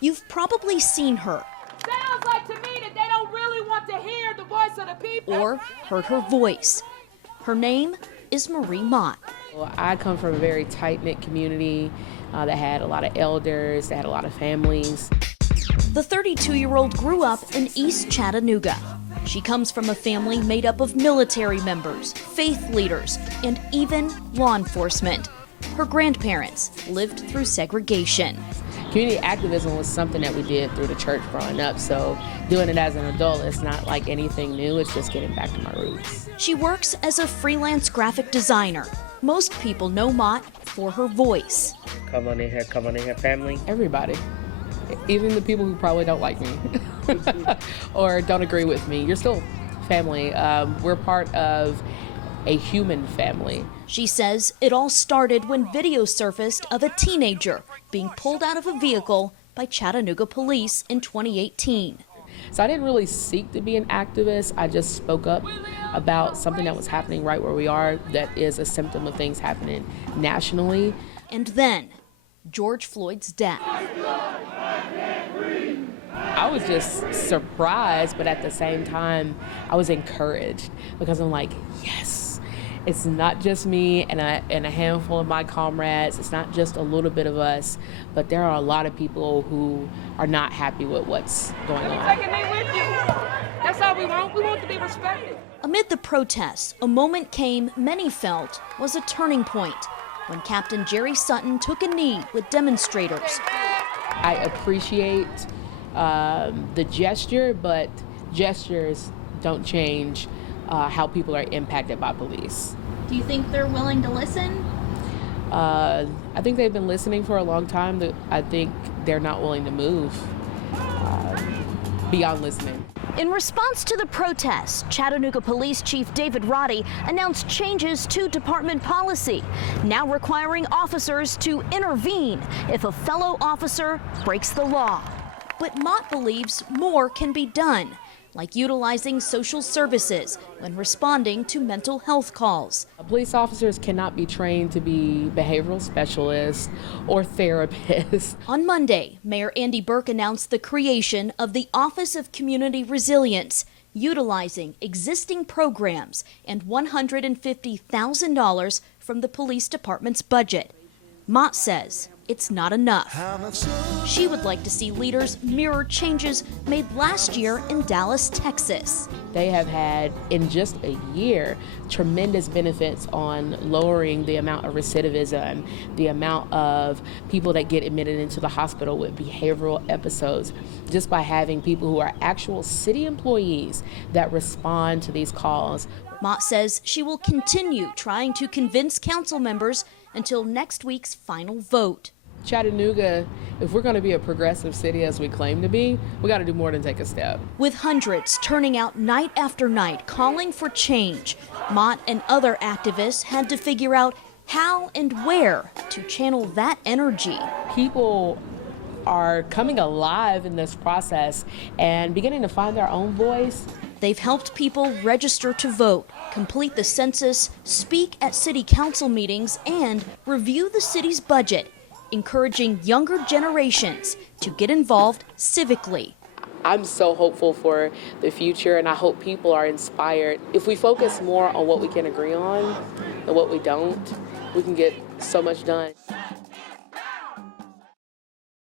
You've probably seen her. Sounds like to me that they don't really want to hear the voice of the people. Or heard her voice. Her name is Marie Mott. Well, I come from a very tight-knit community that had a lot of elders, that had a lot of families. The 32-year-old grew up in East Chattanooga. She comes from a family made up of military members, faith leaders, and even law enforcement. Her grandparents lived through segregation. Community activism was something that we did through the church growing up, so doing it as an adult is not like anything new, it's just getting back to my roots. She works as a freelance graphic designer. Most people know Mott for her voice. Come on in here, family. Everybody, even the people who probably don't like me or don't agree with me, you're still family. We're part of a human family. She says it all started when video surfaced of a teenager being pulled out of a vehicle by Chattanooga police in 2018. So I didn't really seek to be an activist. I just spoke up about something that was happening right where we are that is a symptom of things happening nationally. And then George Floyd's death. I was just surprised, but at the same time, I was encouraged because I'm like, yes, it's not just me and a handful of my comrades. It's not just a little bit of us, but there are a lot of people who are not happy with what's going on. Taking me with you. That's all we want. We want to be respected. Amid the protests, a moment came many felt was a turning point when Captain Jerry Sutton took a knee with demonstrators. I appreciate the gesture, but gestures don't change how people are impacted by police. Do you think they're willing to listen? I think they've been listening for a long time. I think they're not willing to move beyond listening. In response to the protests, Chattanooga Police Chief David Roddy announced changes to department policy, now requiring officers to intervene if a fellow officer breaks the law. But Mott believes more can be done, like utilizing social services when responding to mental health calls. Police officers cannot be trained to be behavioral specialists or therapists. On Monday, Mayor Andy Burke announced the creation of the Office of Community Resilience, utilizing existing programs and $150,000 from the police department's budget. Mott says it's not enough. She would like to see leaders mirror changes made last year in Dallas, Texas. They have had, in just a year, tremendous benefits on lowering the amount of recidivism, the amount of people that get admitted into the hospital with behavioral episodes, just by having people who are actual city employees that respond to these calls. Mott says she will continue trying to convince council members until next week's final vote. Chattanooga, if we're going to be a progressive city as we claim to be, we got to do more than take a step. With hundreds turning out night after night calling for change, Mott and other activists had to figure out how and where to channel that energy. People are coming alive in this process and beginning to find their own voice. They've helped people register to vote, complete the census, speak at city council meetings, and review the city's budget, encouraging younger generations to get involved civically. I'm so hopeful for the future, and I hope people are inspired. If we focus more on what we can agree on and what we don't, we can get so much done.